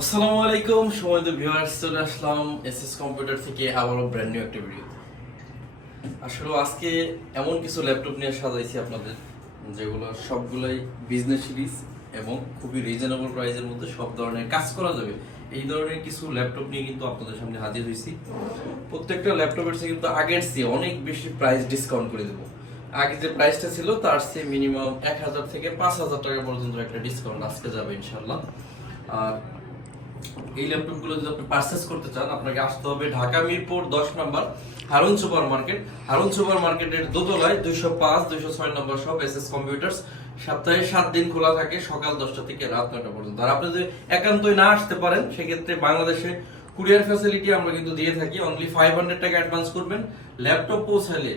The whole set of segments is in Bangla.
আসসালামু আলাইকুম সময় তো ভিউয়ার্স চলে আসলাম এসএস কম্পিউটার থেকে আবারও ব্র্যান্ড নিউ একটা ভিডিও আসলে আজকে এমন কিছু ল্যাপটপ নিয়ে সাজাইছি আপনাদের, যেগুলো সবগুলাই বিজনেস সিরিজ এবং খুবই রিজনেবল প্রাইসের মধ্যে সব ধরনের কাজ করা যাবে। এই ধরনের কিছু ল্যাপটপ নিয়ে কিন্তু আপনাদের সামনে হাজির হয়েছি। প্রত্যেকটা ল্যাপটপের চেয়ে কিন্তু আগের চেয়ে অনেক বেশি প্রাইস ডিসকাউন্ট করে দেবো। আগে যে প্রাইসটা ছিল, তার চেয়ে মিনিমাম এক হাজার থেকে পাঁচ হাজার টাকা পর্যন্ত একটা ডিসকাউন্ট আজকে যাবে ইনশাল্লাহ আর এই ল্যাপটপগুলো যদি আপনি পারচেস করতে চান, আপনাকে আসতে হবে ঢাকা মিরপুর দশ নম্বর Harun super market Harun super মার্কেটের দোতলায় দুইশো পাঁচ, দুইশো ছয় নম্বর সব এস এস কম্পিউটার্স সপ্তাহে সাত দিন খোলা থাকে, সকাল দশটা থেকে রাত নয়টা পর্যন্ত। আর আপনি যদি একান্তই না আসতে পারেন, সেক্ষেত্রে বাংলাদেশে কুরিয়ার ফ্যাসিলিটি আমরা কিন্তু দিয়ে থাকি। অনলি ফাইভ হান্ড্রেড টাকা অ্যাডভান্স করবেন। ল্যাপটপ পৌঁছালে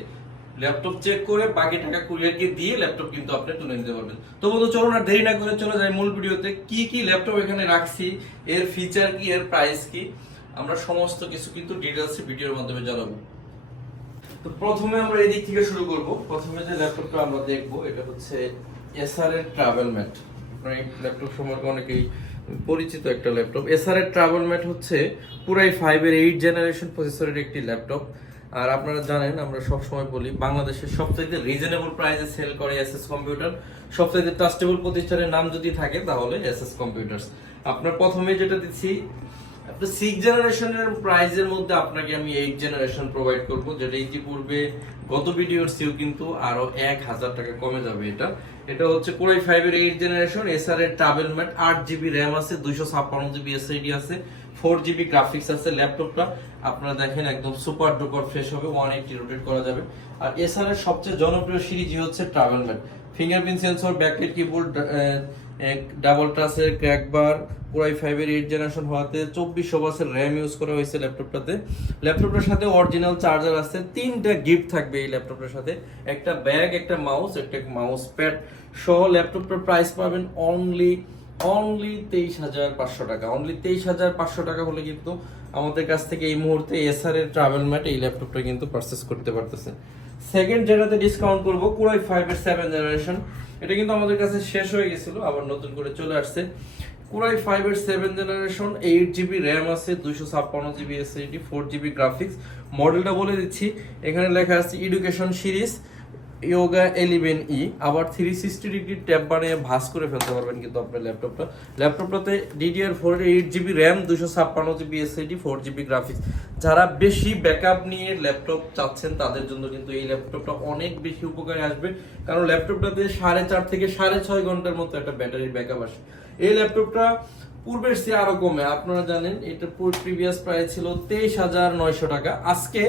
ল্যাপটপ চেক করে বাকি টাকা কুরিয়ারকে দিয়ে ল্যাপটপ কিন্তু আপনি তুলে নিতে পারবেন। তো বন্ধু, চলুন আর দেরি না করে চলে যাই মূল ভিডিওতে। কি কি ল্যাপটপ এখানে রাখছি, এর ফিচার কি, এর প্রাইস কি, আমরা সমস্ত কিছু কিন্তু ডিটেলসে ভিডিওর মাধ্যমে জানাব। তো প্রথমে আমরা এই দিক থেকে শুরু করব। প্রথমে যে ল্যাপটপটা আমরা দেখব, এটা হচ্ছে এসআর এর ট্রাভেল ম্যাট আপনারা এই ল্যাপটপ সম্পর্কে অনেকেই পরিচিত একটা ল্যাপটপ। এসআর এর ট্রাভেল ম্যাট হচ্ছে পুরাই ফাইভের এইট জেনারেশন প্রসেসরের একটি ল্যাপটপ। আর আপনারা জানেন, আমরা সব সময় বলি, বাংলাদেশের সবচাইতে রিজনেবল প্রাইসে সেল করে এসএস কম্পিউটার সবচাইতে ট্রাস্টেবল প্রতিষ্ঠানের নাম যদি থাকে, তাহলে এসএস কম্পিউটার্স আপনার প্রথমে যেটা দিচ্ছি আপনার সিক্স জেনারেশনের প্রাইজের মধ্যে আপনাকে আমি এইট জেনারেশন প্রোভাইড যেটা ইতিপূর্বে গত ভিডিওর কিন্তু এক হাজার টাকা কমে যাবে এটা। এটা হচ্ছে কোরাই ফাইভের এইট জেনারেশন এসআর এর ট্রাভেল ম্যাট আট জিবি র্যাম আছে ছাপ্পান্ন জিবি এসআইডি আছে ফোর জিবি গ্রাফিক্স আছে ল্যাপটপটা আপনারা দেখেন একদম সুপার ডুপার ফ্রেশ হবে ওয়ান এইটি রোটেট করা যাবে। আর এসআর এর সবচেয়ে জনপ্রিয় সিরিজই হচ্ছে TravelMate fingerprint sensor backlight keyboard double টাচের crack বার কোরাই ফাইভের এইট জেনারেশন হওয়াতে চব্বিশশো বছর র্যাম ইউজ করা হয়েছে ল্যাপটপটাতে ল্যাপটপটার সাথে অরিজিনাল চার্জার আছে, তিনটা গিফট থাকবে এই ল্যাপটপটার সাথে। একটা ব্যাগ একটা মাউস একটা মাউস প্যাড সহ ল্যাপটপটার প্রাইস পাবেন অনলি অনলি তেইশ হাজার পাঁচশো টাকা। অনলি তেইশ হাজার পাঁচশো টাকা হলে কিন্তু আমাদের কাছ থেকে এই মুহূর্তে এসআর এর ট্রাভেল ম্যাট এই ল্যাপটপটা কিন্তু পারচেস করতে পারতেছেন সেকেন্ড যেটাতে ডিসকাউন্ট করব কুরাই ফাইভ এর সেভেন জেনারেশন এটা কিন্তু আমাদের কাছে শেষ হয়ে গেছিল, আবার নতুন করে চলে আসছে। কুরাই ফাইভ এর seven generation eight GB RAM আছে, দুইশো ছাপ্পান্ন GB SSD four GB graphics মডেলটা বলে দিচ্ছি, এখানে লেখা আছে education series Yoga eleven E আবার থ্রি সিক্সটি ডিগ্রি ট্যাব বানিয়ে ভাস করে ফেলতে পারবেন কিন্তু আপনার ল্যাপটপটা ল্যাপটপটাতে DDR four eight GB RAM দুশো ছাপ্পান্ন GB SSD four GB graphics যারা বেশি ব্যাকআপ নিয়ে ল্যাপটপ চাচ্ছেন, তাদের জন্য কিন্তু এই ল্যাপটপটা অনেক বেশি উপকারে আসবে। কারণ ল্যাপটপটাতে সাড়ে চার থেকে সাড়ে ছয় ঘণ্টার মতো একটা ব্যাটারির ব্যাকআপ আসে। এই ল্যাপটপটা পূর্বের চেয়ে আরও কমে। আপনারা জানেন, এটা প্রিভিয়াস প্রাইস ছিল তেইশ হাজার নয়শো টাকা। আজকে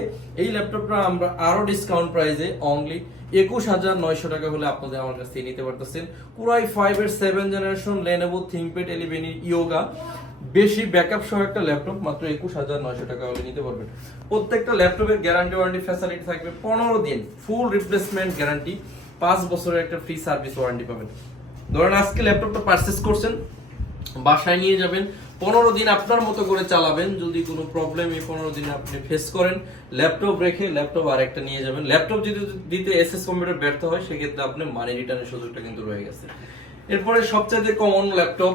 এই ল্যাপটপটা আমরা আরও ডিসকাউন্ট প্রাইসে অনলি একুশ হাজার নয়শো টাকা হলে আপনাদের আমার কাছ থেকে নিতে পারতেছেন। কুরাই ফাইভ এর seven generation Lenovo ThinkPad eleven Yoga বেশি ব্যাকআপ সহ একটা ল্যাপটপ মাত্র একুশ হাজার নয়শো টাকা হলে নিতে পারবেন। প্রত্যেকটা ল্যাপটপের গ্যারান্টি ওয়ারেন্টি ফ্যাসিলিটি থাকবে পনেরো দিন ফুল রিপ্লেসমেন্ট গ্যারান্টি পাঁচ বছরের একটা ফ্রি সার্ভিস ওয়ারেন্টি পাবেন। ধরেন আজকে ল্যাপটপটা পারচেস করছেন, বাসায় নিয়ে যাবেন পনেরো দিন আপনার মতো করে চালাবেন। যদি কোনো প্রবলেম এই পনেরো দিন আপনি ফেস করেন ল্যাপটপ রেখে ল্যাপটপ আরেকটা নিয়ে যাবেন। ল্যাপটপ যদি দিতে এস এস কম্পিউটার ব্যর্থ হয়, সেক্ষেত্রে আপনি মানি রিটার্নের সুযোগটা কিন্তু রয়ে গেছে। এরপরে সবচেয়ে কমন ল্যাপটপ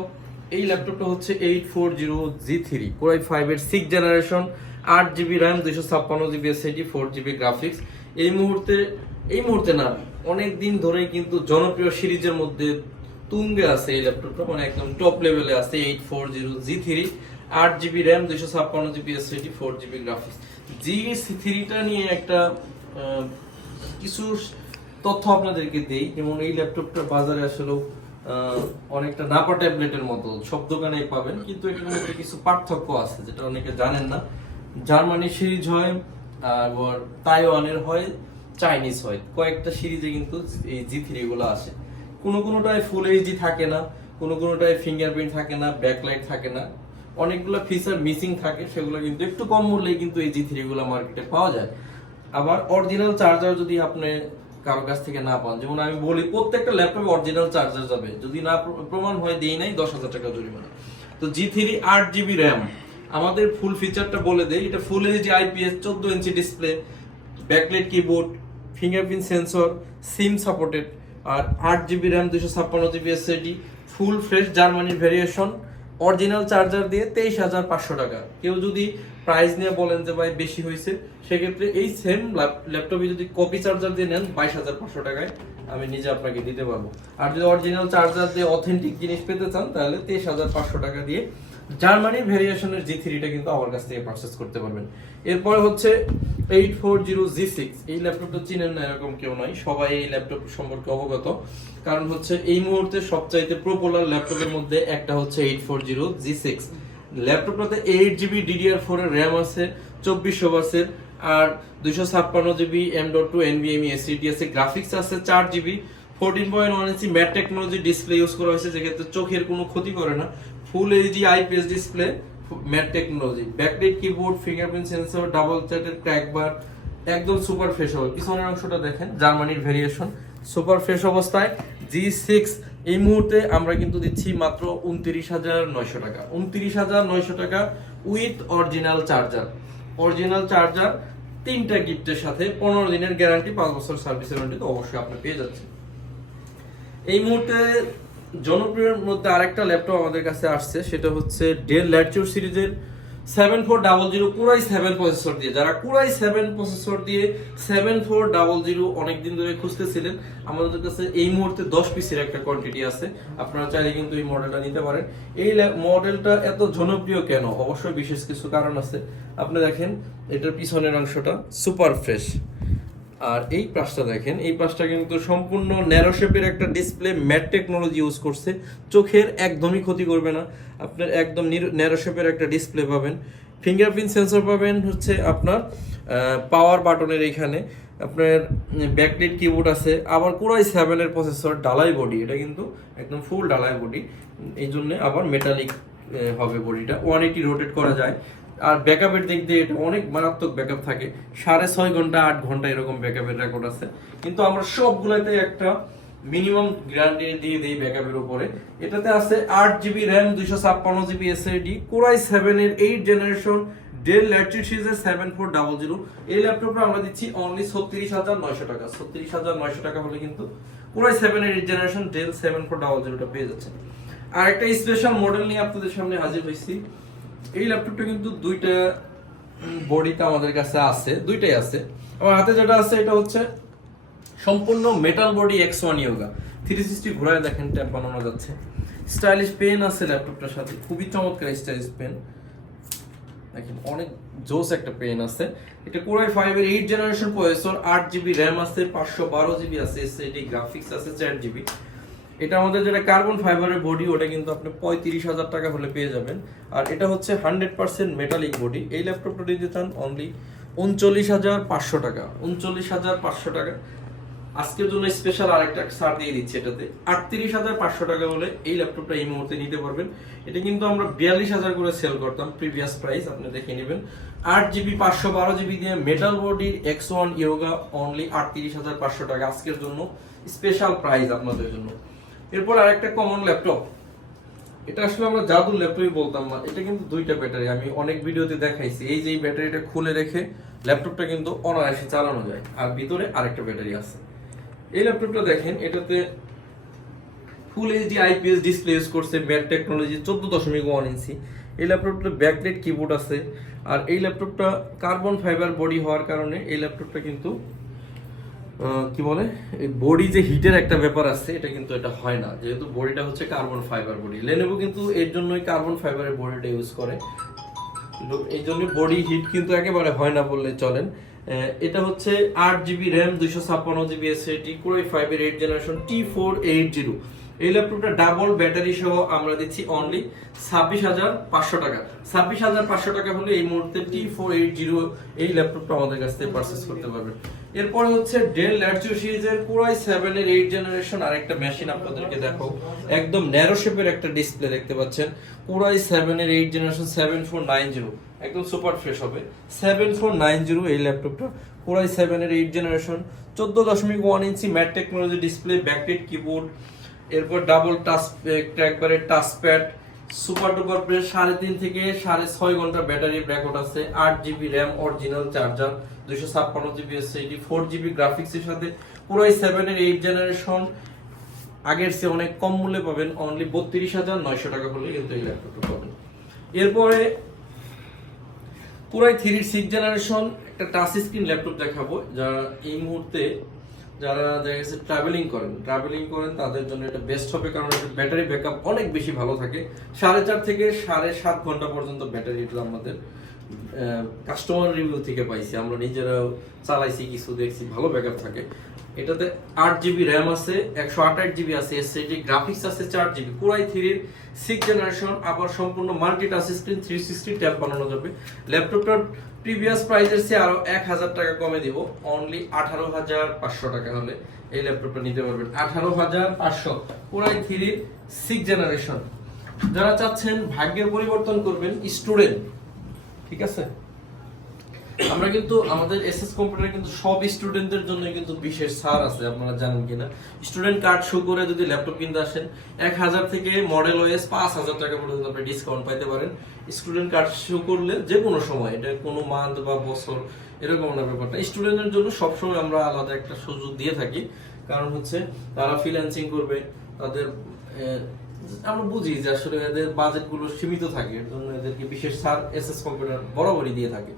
এই ল্যাপটপটা হচ্ছে eight four zero G three core i ফাইভের সিক্স জেনারেশন আট জিবি র্যাম দুইশো ছাপ্পান্ন GB SSD four GB graphics এই মুহূর্তে এই মুহূর্তে না অনেক দিন ধরেই কিন্তু জনপ্রিয় সিরিজের মধ্যে তুঙ্গে আছে এই ল্যাপটপটা মানে একদম টপ লেভেলে আছে eight four zero G three আট জিবি র্যাম দুইশো ছাপ্পান্ন GB SSD four GB graphics G C থ্রিটা নিয়ে একটা কিছু তথ্য আপনাদেরকে দেই। যেমন এই ল্যাপটপটা বাজারে আসলেও অনেকটা নাপা ট্যাবলেটের মতো, সব দোকানেই পাবেন। কিন্তু এটার মধ্যে কিছু পার্থক্য আছে, যেটা অনেকে জানেন না। জার্মানি সিরিজ হয় আবার তাইওয়ানের হয়, চাইনিজ হয়। কয়েকটা সিরিজে কিন্তু এই জি থ্রি গুলো আসে। কোনো কোনোটায় ফুল এইচডি থাকে না, কোনো কোনোটায় ফিঙ্গারপ্রিন্ট থাকে না ব্যাকলাইট থাকে না। অনেকগুলো ফিচার মিসিং থাকে, সেগুলো কিন্তু একটু কম মূল্যে কিন্তু এই জি থ্রিগুলো মার্কেটে পাওয়া যায়। আবার অরিজিনাল চার্জার যদি আপনি কারও কাছ থেকে না পান, যেমন আমি বলি, প্রত্যেকটা ল্যাপটপে অরিজিনাল চার্জার যাবে। যদি না প্রমাণ হয়, দেই নাই, দশ হাজার টাকা জরিমানা। তো জি থ্রি আট জিবি র্যাম আমাদের ফুল ফিচারটা বলে দেয় এটা ফুল এইচডি আইপিএস চোদ্দ ইঞ্চি display backlight keyboard fingerprint sensor SIM supported আর আট জিবি র্যাম দুশো ছাপ্পান্ন জিবি এসএডি ফুল ফ্রেশ জার্মানির ভেরিয়েশন অরিজিনাল চার্জার দিয়ে তেইশ হাজার পাঁচশো টাকা। কেউ যদি প্রাইস নিয়ে বলেন যে ভাই বেশি হয়েছে, সেক্ষেত্রে এই সেম ল্যাপটপে যদি কপি চার্জার দিয়ে নেন, বাইশ হাজার পাঁচশো টাকায় আমি নিজে আপনাকে দিতে পারব। আর যদি অরিজিনাল চার্জার দিয়ে অথেন্টিক জিনিস পেতে চান, তাহলে তেইশ হাজার পাঁচশো টাকা দিয়ে জার্মানির ভেরিয়েশনের জি থ্রিটা কিন্তু আমার কাছ থেকে পারচেস করতে পারবেন। এরপরে হচ্ছে eight four zero G six. এই ল্যাপটপটা চিনেন না, এরকম কেউ নয় সবাই এই ল্যাপটপ সম্পর্কে অবগত। কারণ হচ্ছে এই মুহূর্তে সবচাইতে প্রপোলার ল্যাপটপের মধ্যে একটা হচ্ছে eight four zero G six. ল্যাপটপটাতে eight GB DDR four এর র্যাম আছে, চব্বিশশো বাসের, আর দুইশো ছাপ্পান্ন জিবি এম ডট টু এনবিএমই এসিডি আছে গ্রাফিক্স আছে, চার জিবি ফোরটিন পয়েন্ট ওয়ান ইঞ্চি ম্যাট টেকনোলজি ডিসপ্লে ইউজ করা হয়েছে, যেক্ষেত্রে চোখের কোনো ক্ষতি করে না। Full HD, IPS display matte technology. Backlight keyboard, fingerprint sensor, double চ্যাটের crack bar, একদম সুপার ফ্রেশ হবে পিছনের অংশটা দেখেন, জার্মানির ভেরিয়েশন। সুপার ফ্রেশ অবস্থায় জি সিক্স এই মুহূর্তে আমরা কিন্তু দিচ্ছি মাত্র উনত্রিশ হাজার নয়শো টাকা। উনত্রিশ হাজার নয়শো টাকা with original charger. Original charger, তিনটা গিফটের সাথে পনেরো দিনের গ্যারান্টি, পাঁচ বছর সার্ভিস ওয়ারেন্টি তো অবশ্যই আপনি পেয়ে যাচ্ছেন। এই মুহূর্তে জনপ্রিয়ের মধ্যে আরেকটা ল্যাপটপ আমাদের কাছে আসছে, সেটা হচ্ছে ডেল ল্যাটিউড সিরিজের seven four double zero core i seven processor দিয়ে। যারা কুরাই সেভেন প্রসেসর দিয়ে সেভেন ফোর ডাবল জিরো অনেকদিন ধরে খুঁজতেছিলেন, আমাদের কাছে এই মুহূর্তে দশ পিসের একটা কোয়ান্টিটি আছে। আপনারা চাইলে কিন্তু এই মডেলটা নিতে পারেন। এই মডেলটা এত জনপ্রিয় কেন? অবশ্যই বিশেষ কিছু কারণ আছে। আপনি দেখেন, এটার পিছনের অংশটা সুপার ফ্রেশ আর এই পাশটা দেখেন, এই পাশটা কিন্তু সম্পূর্ণ ন্যারো শেপের একটা ডিসপ্লে ম্যাট টেকনোলজি ইউজ করছে। চোখের একদমই ক্ষতি করবে না। আপনার একদম ন্যারো শেপের একটা ডিসপ্লে পাবেন। ফিঙ্গারপ্রিন্ট সেন্সর পাবেন হচ্ছে আপনার পাওয়ার বাটনের এইখানে আপনার ব্যাকলিট কিবোর্ড আছে। আবার কোরাই সেভেনের প্রসেসর ডালাই বডি এটা কিন্তু একদম ফুল ডালাই বডি এই জন্য আবার মেটালিক হবে বডিটা ওয়ান এইটি রোটেট করা যায়। আর ব্যাকআপের দিক দিয়ে এটা অনেক মারাত্মক ব্যাকআপ থাকে। সাড়ে ছয় ঘণ্টা, আট ঘণ্টা এরকম ব্যাকআপের রেকর্ড আছে। কিন্তু আমরা সবগুলোতে একটা মিনিমাম গ্যারান্টি দিয়ে দিই ব্যাকআপের উপরে। এটাতে আছে আট জিবি র্যাম দুইশো ছাপ্পান্ন GB SSD core i seven এর eight generation Dell seven four double zero এই ল্যাপটপটা আমরা দিচ্ছি অনলি ছত্রিশ হাজার নয়শো টাকা। ছত্রিশ হাজার নয়শো টাকা হলে কিন্তু কোরাই সেভেন এর eight generation Dell seven four double জিরোটা পেয়ে যাচ্ছেন। আর একটা স্পেশাল মডেল নিয়ে আপনাদের সামনে হাজির হয়েছি এই ল্যাপটপটা কিন্তু দুইটা বডিতে আমাদের কাছে আছে, দুইটাই আছে। আমার হাতে যেটা আছে, এটা হচ্ছে সম্পূর্ণ metal body X one Yoga three sixty ঘোরায় দেখেন ট্যাপ বানানো যাচ্ছে। স্টাইলিশ পেন আছে ল্যাপটপটার সাথে, খুবই চমৎকার স্টাইলিশ পেন দেখেন, অনেক জোস একটা পেন আছে। এটা কোরাই ফাইভ এর এইট জেনারেশন প্রসেসর আট জিবি র্যাম আছে, পাঁচশো বারো জিবি আছে এসএডি গ্রাফিক্স আছে, চার জিবি এটা আমাদের যেটা কার্বন ফাইবারের বডি ওটা কিন্তু আপনি পঁয়ত্রিশ হাজার টাকা হলে পেয়ে যাবেন। আর এটা হচ্ছে হান্ড্রেড পার্সেন্ট মেটালিক বডি এই ল্যাপটপটা দিতে চান অনলি উনচল্লিশ হাজার পাঁচশো টাকা। উনচল্লিশ হাজার পাঁচশো টাকা। আজকের জন্য স্পেশাল আরেকটা ছাড় দিয়ে দিচ্ছি এটাতে। আটত্রিশ হাজার পাঁচশো টাকা হলে এই ল্যাপটপটা এই মুহূর্তে নিতে পারবেন। এটা কিন্তু আমরা বিয়াল্লিশ হাজার করে সেল করতাম প্রিভিয়াস প্রাইস আপনি দেখে নেবেন। আট জিবি, পাঁচশো বারো জিবি দিয়ে মেটাল বডির এক্স ওয়ান ইয়োগা অনলি আটত্রিশ হাজার পাঁচশো টাকা। আজকের জন্য স্পেশাল প্রাইস আপনাদের জন্য। এরপর আরেকটা কমন ল্যাপটপ এটা আসলে আমরা জাদুর ল্যাপটপই বলতাম না, এটা কিন্তু দুইটা ব্যাটারি, আমি অনেক ভিডিওতে দেখাইছি। এই যে ব্যাটারিটা খুলে রেখে ল্যাপটপটা কিন্তু অনায়াসে চালানো যায়, আর ভিতরে আরেকটা ব্যাটারি আছে। এই ল্যাপটপটা দেখেন, এটাতে full HD IPS display use করছে ম্যাট টেকনোলজি চোদ্দ দশমিক ওয়ান ইঞ্চি এই ল্যাপটপটা ব্যাকলাইট কিবোর্ড আছে, আর এই ল্যাপটপটা কার্বন ফাইবার বডি হওয়ার কারণে এই ল্যাপটপটা কিন্তু কি বলে? বডি যে হিটের একটা ব্যাপার আছে, এটা কিন্তু এটা হয় না। যেহেতু বডিটা হচ্ছে কার্বন ফাইবার বডি। লেনোভো কিন্তু এর জন্যই কার্বন ফাইবারের বডিটা ইউজ করে। এই জন্য বডি হিট কিন্তু একেবারে হয় না বললে চলেন। এটা হচ্ছে আট জিবি র্যাম দুইশো ছাপ্পান্ন জিবি এসএডি কোরাই ফাইভের eight generation T four eight zero এই ল্যাপটপটা ডাবল ব্যাটারি সহ আমরা দিচ্ছি অনলি ছাব্বিশ হাজার পাঁচশো টাকা। ছাব্বিশ হাজার পাঁচশো টাকা হলে এই মুহূর্তে টি ফোর এইট জিরো এই ল্যাপটপটা আমাদের কাছ থেকে পারচেস করতে পারবেন এরপরে হচ্ছে ডেল ল্যাটচু সিরিজের কোরাই সেভেন এর এইট জেনারেশন আরেকটা মেশিন আপনাদেরকে দেখো একদম ন্যারো শেপের একটা ডিসপ্লে দেখতে পাচ্ছেন। কোরাই সেভেন এর eight generation seven four nine zero একদম সুপার ফ্রেশ হবে। সেভেন ফোর নাইন জিরো এই ল্যাপটপটা কোরাই সেভেন এর এইট জেনারেশন চোদ্দ দশমিক ওয়ান ইঞ্চি matte technology display backlit keyboard এরপর ডাবল টাচ একবারে touch pad super duper fresh সাড়ে তিন থেকে সাড়ে ছয় ঘণ্টা ব্যাটারি ব্যাকআউট আছে, আট জিবি র্যাম অরিজিনাল চার্জার দুইশো ছাপ্পান্ন জিবি এসএসডি ফোর জিবি গ্রাফিক্সের সাথে। পুরো এই সেভেন এর এইট জেনারেশন আগের চেয়ে অনেক কম মূল্যে পাবেন অনলি বত্রিশ হাজার নয়শো টাকা হলে কিন্তু এই ল্যাপটপটা পাবেন। এরপরে পুরাই থ্রি সিক্স জেনারেশন একটা টাচ স্ক্রিন ল্যাপটপ দেখাবো যারা এই মুহূর্তে যারা দেখা গেছে ট্রাভেলিং করেন ট্রাভেলিং করেন, তাদের জন্য এটা বেস্ট হবে কারণ এটা ব্যাটারি ব্যাকআপ অনেক বেশি ভালো থাকে। সাড়ে চার থেকে সাড়ে সাত ঘণ্টা পর্যন্ত ব্যাটারি এটা আমাদের কাস্টমার রিভিউ থেকে পাইছি। আমরা নিজেরাও চালাইছি, কিছু দেখছি, ভালো ব্যাকআপ থাকে। এটাতে আট জিবি র্যাম আছে, একশো আঠাশ জিবি আছে এসএসডি গ্রাফিক্স আছে চার জিবি কুরাই থ্রির সিক্স জেনারেশন আবার সম্পূর্ণ multi touch screen three sixty tab বানানো যাবে। ল্যাপটপটার প্রিভিয়াস প্রাইজের চেয়ে আরও এক হাজার টাকা কমে দিব। অনলি আঠারো হাজার পাঁচশো টাকা হলে এই ল্যাপটপটা নিতে পারবেন। আঠারো হাজার পাঁচশো। পুরাই থ্রি সিক্স জেনারেশন যারা চাচ্ছেন ভাগ্যের পরিবর্তন করবেন স্টুডেন্ট ঠিক আছে? আমরা কিন্তু আমাদের এসএস কম্পিউটারে কিন্তু সব স্টুডেন্টদের জন্য কিন্তু বিশেষ ছাড় আছে, আপনারা জানেন কিনা। স্টুডেন্ট কার্ড শো করে যদি ল্যাপটপ কিনতে আসেন, এক হাজার থেকে মডেল ওয়েস পাঁচ হাজার টাকা পর্যন্ত আপনি ডিসকাউন্ট পাইতে পারেন। স্টুডেন্ট কার্ড শো করলে যে কোনো সময়, এটা কোনো মান্থ বা বছর, এরকম না ব্যাপারটা। স্টুডেন্টের জন্য সবসময় আমরা আলাদা একটা সুযোগ দিয়ে থাকি। কারণ হচ্ছে, তারা ফ্রিল্যান্সিং করবে, তাদের আমরা বুঝি যে আসলে এদের বাজেটগুলো সীমিত থাকে, এর জন্য এদেরকে বিশেষ ছাড় এসএস কম্পিউটার বরাবরই দিয়ে থাকে।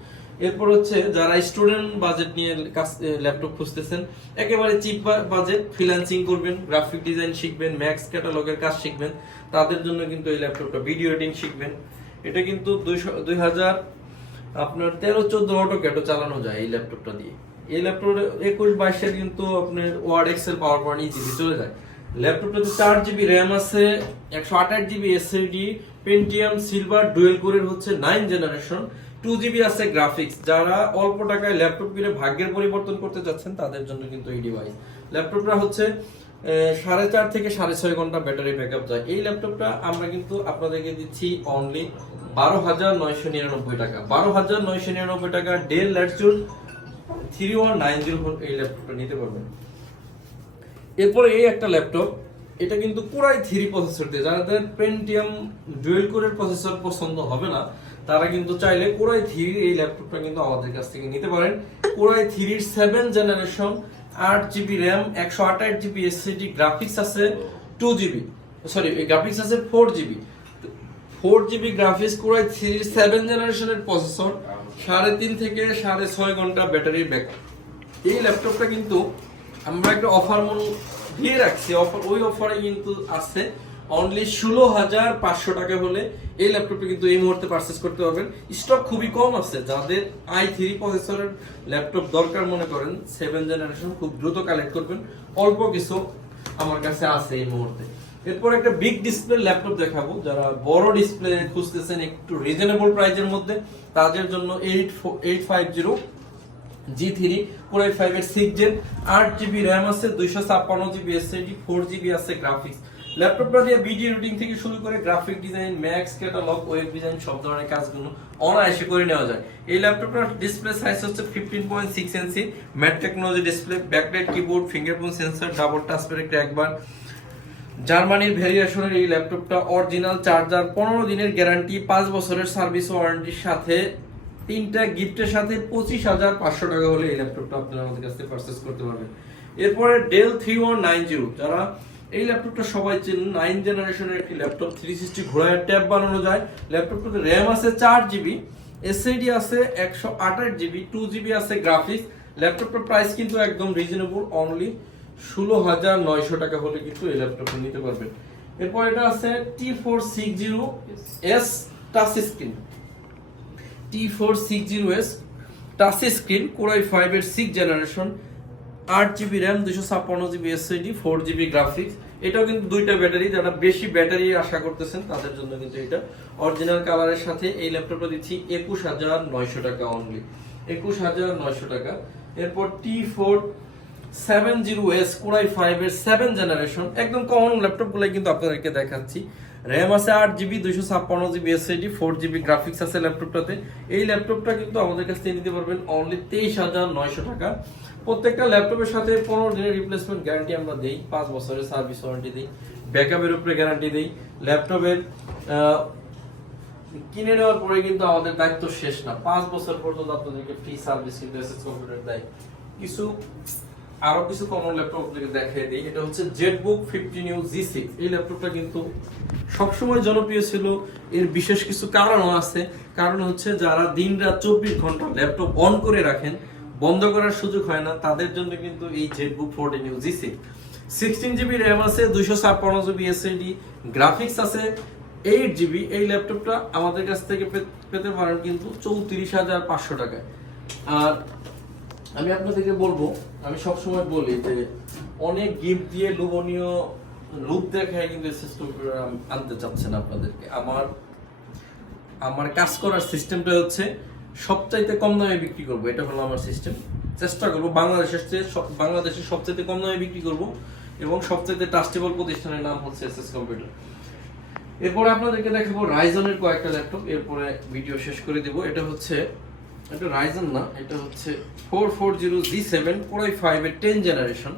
এরপর হচ্ছে যারা স্টুডেন্ট বাজেট নিয়ে কাজ ল্যাপটপ খুঁজতেছেন, একেবারে চিপ বাজেট ফ্রিল্যান্সিং করবেন গ্রাফিক ডিজাইন শিখবেন ম্যাক্স ক্যাটালগের কাজ শিখবেন, তাদের জন্য কিন্তু এই ল্যাপটপটা ভিডিও এডিটিং শিখবেন। এটা কিন্তু দুইশো দুই হাজার আপনার তেরো চোদ্দ অটো ক্যাটো চালানো যায় এই ল্যাপটপটা দিয়ে। এই ল্যাপটপে একুশ বাইশের কিন্তু আপনার Word Excel PowerPoint easily চলে যায়। ল্যাপটপটাতে চার জিবি র্যাম আছে, একশো আঠাশ GB SSD Pentium Silver dual কোরের হচ্ছে নাইন জেনারেশন টু জিবি আছে গ্রাফিক্স যারা অল্প টাকায় ল্যাপটপ কিনে ভাগ্যের পরিবর্তন করতে যাচ্ছেন তাদের জন্য কিন্তু এই ডিভাইস ল্যাপটপটা হচ্ছে সাড়ে চার থেকে সাড়ে ছয় ঘণ্টা ব্যাটারি ব্যাকআপ যায়। এই ল্যাপটপটা আমরা কিন্তু আপনাদেরকে দিচ্ছি অনলি বারো হাজার নয়শো নিরানব্বই টাকা। বারো হাজার নয়শো নিরানব্বই টাকা ডেল ল্যাটচুর থ্রি ওয়ান নাইন জিরো এই ল্যাপটপটা নিতে পারবেন। এরপরে এই একটা ল্যাপটপ এটা কিন্তু পুরাই থ্রি প্রসেসর দিয়ে। যাদের পেন্টিয়াম ডুয়েল কোরের প্রসেসর পছন্দ হবে না তারা কিন্তু চাইলে কোরাই থ্রি এই ল্যাপটপটা কিন্তু আমাদের কাছ থেকে নিতে পারেন। কোরাই থ্রির সেভেন জেনারেশন আট জিবি র্যাম একশো আঠাশ জিবি এসএসডি গ্রাফিক্স আছে টু জিবি সরি গ্রাফিক্স আছে four GB four GB graphics core i থ্রির সেভেন জেনারেশনের প্রসেসর সাড়ে তিন থেকে সাড়ে ছয় ঘণ্টা ব্যাটারি ব্যাক এই ল্যাপটপটা কিন্তু আমরা একটা অফার মন দিয়ে রাখছি। অফার ওই অফারে কিন্তু আছে অনলি ষোলো হাজার পাঁচশো টাকা হলে এই ল্যাপটপটা কিন্তু এই মুহূর্তে পারচেস করতে পারবেন। স্টক খুবই কম আছে। যাদের আই থ্রি প্রসেসরের ল্যাপটপ দরকার মনে করেন সেভেন জেনারেশন খুব দ্রুত কালেক্ট করবেন। অল্প কিছু আমার কাছে আছে এই মুহূর্তে। এরপর একটা বিগ ডিসপ্লে ল্যাপটপ দেখাবো। যারা বড় ডিসপ্লে খুঁজতেছেন একটু রিজনেবল প্রাইজের মধ্যে, তাদের জন্য eight eight five zero G three four eight five এর সিক্স জেন আট জিবি র্যাম আছে, দুইশো ছাপ্পান্ন জিবি এসএসডি ফোর জিবি আছে গ্রাফিক্স ল্যাপটপটা দিয়ে ভিডিও থেকে শুরু করে graphic design max catalogue web design সব ধরনের কাজগুলো অনায়াসে করে নেওয়া যায়। এই ল্যাপটপটার ডিসপ্লে সাইজ হচ্ছে ফিফটিন পয়েন্ট সিক্স ইঞ্চি matte technology display backlight keyboard fingerprint double জার্মানির ভেরিয়েশনের এই ল্যাপটপটা অরিজিনাল চার্জার পনেরো দিনের গ্যারান্টি পাঁচ বছরের সার্ভিস ওয়ারেন্টির সাথে, তিনটা গিফটের সাথে পঁচিশ হাজার পাঁচশো টাকা হলে এই ল্যাপটপটা আপনারা আমাদের কাছ থেকে পারচেস করতে পারবেন। এরপরে Dell three one nine zero যারা এই ল্যাপটপটা সবাই চেনেন নাইন জেনারেশনের একটি ল্যাপটপ থ্রি সিক্সটি ঘোড়ায় ট্যাব বানানো যায়। ল্যাপটপটাতে র্যাম আছে চার জিবি এসএডি আছে একশো আঠাশ জিবি টু জিবি আছে গ্রাফিক্স ল্যাপটপটার প্রাইস কিন্তু একদম রিজনেবল অনলি ষোলো হাজার নয়শো টাকা হলে কিন্তু এই ল্যাপটপটা নিতে পারবেন। এরপর এটা আছে T four six zero S touch screen T four six zero S touch screen core i ফাইভের সিক্স জেনারেশন আট জিবি র্যাম দুশো ছাপ্পান্ন GB SSD four GB graphics এটাও কিন্তু দুইটা ব্যাটারি, যারা বেশি ব্যাটারি আশা করতেছেন তাদের জন্য কিন্তু এটা। অরিজিনাল কালারের সাথে এই ল্যাপটপটা দিচ্ছি একুশ হাজার নয়শো টাকা অনলি একুশ হাজার নয়শো টাকা। এরপর T four seven zero S core i five এর সেভেন জেনারেশন একদম কমন ল্যাপটপগুলো কিন্তু আপনাদেরকে দেখাচ্ছি। র্যাম আছে আট জিবি দুইশো ছাপ্পান্ন GB SSD four GB graphics আছে ল্যাপটপটাতে। এই ল্যাপটপটা কিন্তু আমাদের কাছ থেকে নিতে পারবেন অনলি তেইশ হাজার নয়শো টাকা। প্রত্যেকটা ল্যাপটপের সাথে পনেরো দিনের রিপ্লেসমেন্ট গ্যারান্টি আমরা দেই, পাঁচ বছরের সার্ভিস ওয়ারেন্টি দিই ব্যাকআপের উপরে গ্যারান্টি দিই। ল্যাপটপের কিনে নেওয়ার পরে কিন্তু আমাদের দায়িত্ব শেষ না। পাঁচ বছর পর্যন্ত আপনাদেরকে ফ্রি সার্ভিস কিন্তু এসএস কম্পিউটার দেয়। কিছু, আরও কিছু কমন ল্যাপটপ আপনাকে দেখিয়ে দিই। এটা হচ্ছে Zenbook fifteen U G six এই ল্যাপটপটা কিন্তু সবসময় জনপ্রিয় ছিল। এর বিশেষ কিছু কারণও আছে। কারণ হচ্ছে যারা দিন রাত চব্বিশ ঘণ্টা ল্যাপটপ অন করে রাখেন বন্ধ করার সুযোগ হয় না। তাদের জন্য কিন্তু এই Zenbook fourteen U G six sixteen GB RAM আছে, দুইশো ছাপ্পান্ন জিবি এসএডি গ্রাফিক্স আছে এইট জিবি এই ল্যাপটপটা আমাদের কাছ থেকে পেতে পারেন কিন্তু চৌত্রিশ হাজার পাঁচশো টাকায়। আর আমি আপনাদেরকে বলব, আমি সবসময় বলি যে অনেক গিফট দিয়ে লোভনীয় লুক দেখায় কিন্তু এসএস কম্পিউটার আনতে চাচ্ছেন আপনাদেরকে। আমার আমার কাজ করার সিস্টেমটা হচ্ছে সবচাইতে কম দামে বিক্রি করব, এটা হলো আমার সিস্টেম চেষ্টা করব বাংলাদেশের চেয়ে বাংলাদেশের সবচাইতে কম দামে বিক্রি করব এবং সবচাইতে ট্রাস্টেবল প্রতিষ্ঠানের নাম হচ্ছে এস এসএস কম্পিউটার এরপরে আপনাদেরকে দেখাবো রাইজনের কয়েকটা ল্যাপটপ এরপরে ভিডিও শেষ করে দেব। এটা হচ্ছে, এটা রাইজন না, এটা হচ্ছে four four zero G seven core i five এর টেন জেনারেশন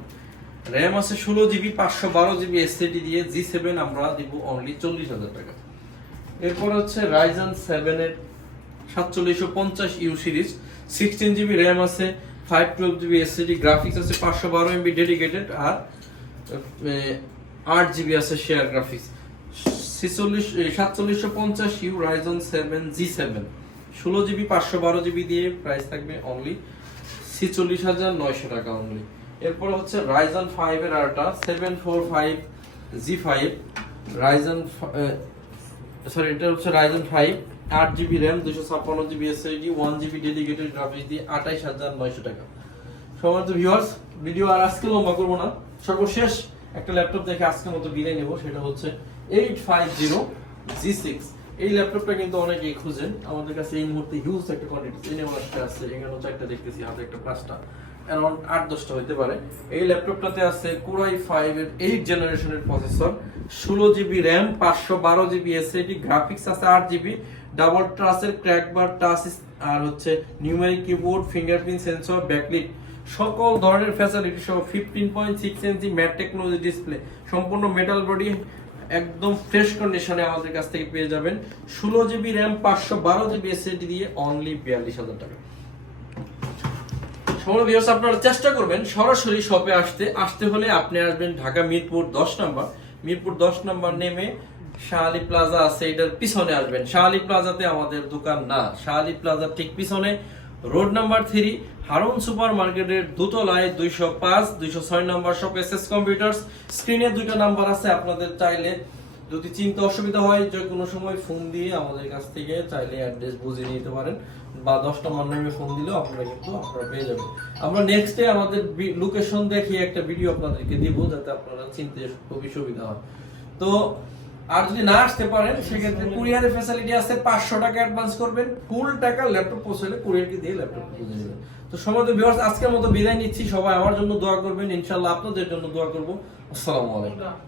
র্যাম আছে ষোলো জিবি পাঁচশো বারো জিবি এসএডি দিয়ে জি সেভেন আমরা দিব অনলি চল্লিশ হাজার টাকা। এরপর হচ্ছে রাইজন সেভেন এর সাতচল্লিশশো পঞ্চাশ U series sixteen GB RAM আছে five twelve GB SSD graphics আছে, পাঁচশো বারো এমবি ডেডিকেটেড আর আট জিবি আছে শেয়ার গ্রাফিক্স ছিচল্লিশ সাতচল্লিশশো পঞ্চাশ U Ryzen seven G seven ষোলো জিবি পাঁচশো বারো জিবি দিয়ে প্রাইস থাকবে অনলি ছিচল্লিশ হাজার নয়শো টাকা অনলি এরপর হচ্ছে রাইজন ফাইভ এর আরটা seven four five G five Ryzen sorry এটা হচ্ছে রাইজন ফাইভ আট জিবি র্যাম দুশো ছাপ্পান্ন GB SSD one GB dedicated graphics দিয়ে আঠাইশ হাজার নয়শো টাকা। সমস্ত ভিউয়ার্স ভিডিও আর আজকে লম্বা করব না। সর্বশেষ একটা ল্যাপটপ দেখে আজকের মতো বিদায় নেব, সেটা হচ্ছে eight five zero G six এই ল্যাপটপটা কিন্তু অনেকেই খুঁজেন। আমাদের কাছে এই মুহূর্তে হিউজ একটা কোয়ান্টিটি এনে একটা আছে এখানেও চারটা দেখতেছি, হাতে একটা পাঁচটা। অ্যারাউন্ড আট দশটা হতে পারে। এই ল্যাপটপটাতে আছে কুরাই ফাইভ এর এইট জেনারেশনের প্রসেসর, ষোলো জিবি র্যাম, পাঁচশো বারো জিবি এসএডি গ্রাফিক্স আছে আট জিবি ডাবল ট্রাসের ক্র্যাক বার টাচ আর হচ্ছে numeric keyboard fingerprint sensor backlit সকল ধরনের ফ্যাসিলিটি সহ ফিফটিন পয়েন্ট সিক্স ইঞ্চি ম্যাট টেকনোলজি ডিসপ্লে সম্পূর্ণ মেটাল বডি একদম ফ্রেশ কন্ডিশনে আমাদের কাছ থেকে পেয়ে যাবেন। ষোলো জিবি র্যাম, পাঁচশো বারো জিবি এসএসডি দিয়ে অনলি বিয়াল্লিশ হাজার টাকা। আপনারা চেষ্টা করবেন সরাসরি শপে আসতে। আসতে হলে আপনি আসবেন ঢাকা মিরপুর দশ নম্বর। মিরপুর দশ নম্বর নেমে শাহালি প্লাজা আছে, এটার পিছনে আসবেন। শাহালি প্লাজাতে আমাদের দোকান না। শাহালি প্লাজার ঠিক পিছনে। Road number three Harun super মার্কেটের দুতলায় দুইশো পাঁচ, দুইশো ছয় নম্বর শপ এস এস কম্পিউটার্স স্ক্রিনে দুইটা নাম্বার আছে, আপনাদের চাইলে যদি চিন্তা অসুবিধা হয়, যে কোনো সময় ফোন দিয়ে আমাদের কাছ থেকে চাইলে অ্যাড্রেস বুঝিয়ে নিতে পারেন বা দশ নম্বর নামে ফোন দিলেও আপনারা কিন্তু আপনারা পেয়ে যাবেন। আমরা নেক্সট ডে আমাদের লোকেশন দেখিয়ে একটা ভিডিও আপনাদেরকে দিব যাতে আপনারা চিনতে খুবই সুবিধা হয়। তো, আর যদি না আসতে পারেন, সেক্ষেত্রে কুরিয়ারের ফ্যাসিলিটি আছে, পাঁচশো টাকা অ্যাডভান্স করবেন। ফুল টাকা ল্যাপটপ পৌঁছালে কুরিয়ারকে দিয়ে ল্যাপটপ পৌঁছে দেবেন। তো সময় ভিউয়ার্স আজকের মতো বিদায় নিচ্ছি। সবাই আমার জন্য দোয়া করবেন। ইনশাল্লাহ আপনাদের জন্য দোয়া করব। আসসালামু আলাইকুম।